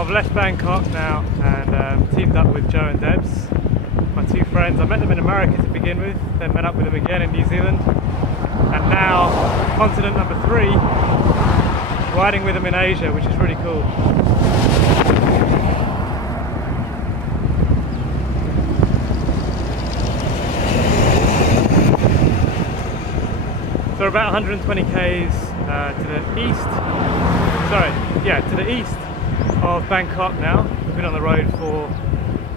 I've left Bangkok now and teamed up with Joe and Debs, my two friends. I met them in America to begin with, then met up with them again in New Zealand, and now continent number 3, riding with them in Asia, which is really cool. So we're about 120 k's to the east. To the east of Bangkok now. We've been on the road for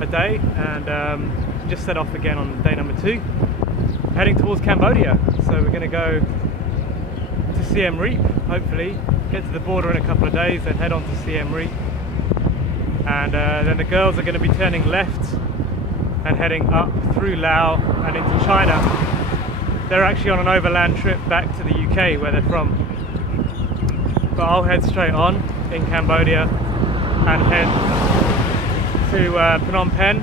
a day and just set off again on day number 2, heading towards Cambodia. So we're going to go to Siem Reap, hopefully, get to the border in a couple of days, then head on to Siem Reap. And then the girls are going to be turning left and heading up through Laos and into China. They're actually on an overland trip back to the UK where they're from. But I'll head straight on in Cambodia and head to Phnom Penh,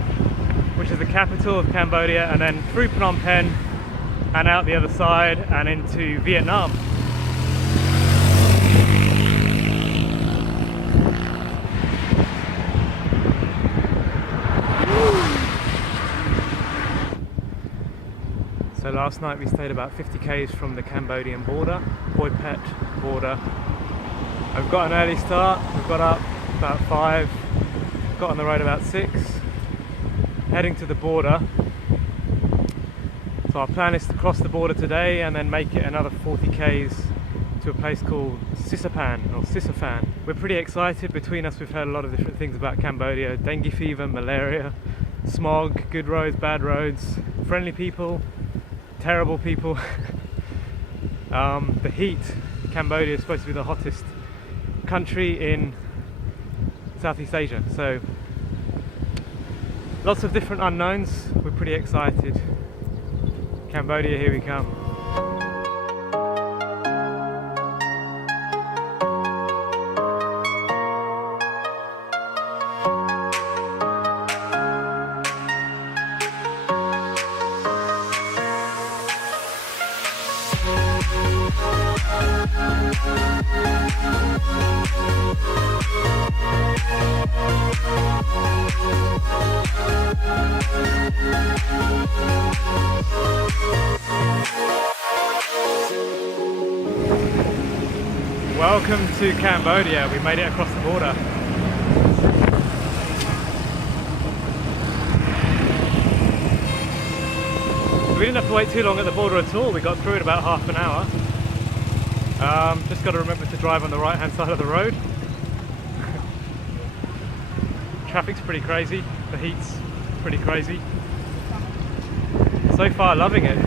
which is the capital of Cambodia, and then through Phnom Penh and out the other side and into Vietnam. So last night we stayed about 50 k's from the Cambodian border, Hoi Pet border. I've got an early start. We've got up about 5, got on the road about 6, heading to the border. So our plan is to cross the border today and then make it another 40 k's to a place called Sisapan or Sisafan. We're pretty excited. Between us we've heard a lot of different things about Cambodia: dengue fever, malaria, smog, good roads, bad roads, friendly people, terrible people. The heat. Cambodia is supposed to be the hottest country in Southeast Asia, so lots of different unknowns. We're pretty excited. Cambodia, here we come. Welcome to Cambodia. We made it across the border. We didn't have to wait too long at the border at all. We got through in about half an hour. Just got to remember to drive on the right hand side of the road. Traffic's pretty crazy. The heat's pretty crazy. So far, loving it.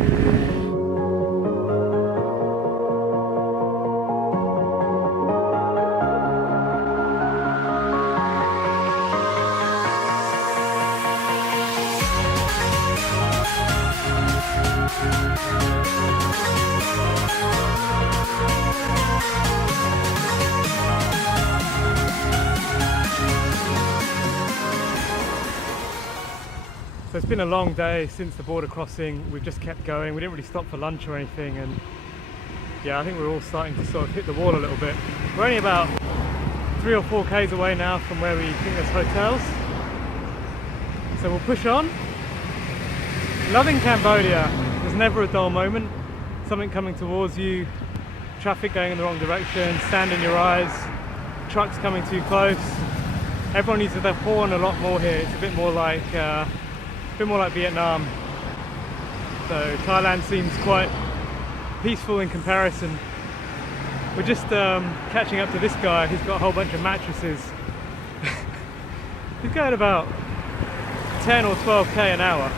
So it's been a long day since the border crossing. We've just kept going. We didn't really stop for lunch or anything, and yeah, I think we're all starting to sort of hit the wall a little bit. We're only about 3 or 4 k's away now from where we think there's hotels. So we'll push on. Loving Cambodia. There's never a dull moment. Something coming towards you, traffic going in the wrong direction, sand in your eyes, trucks coming too close. Everyone uses their horn a lot more here. It's a bit more like Vietnam. So Thailand seems quite peaceful in comparison. We're just catching up to this guy who's got a whole bunch of mattresses. He's going about 10 or 12k an hour.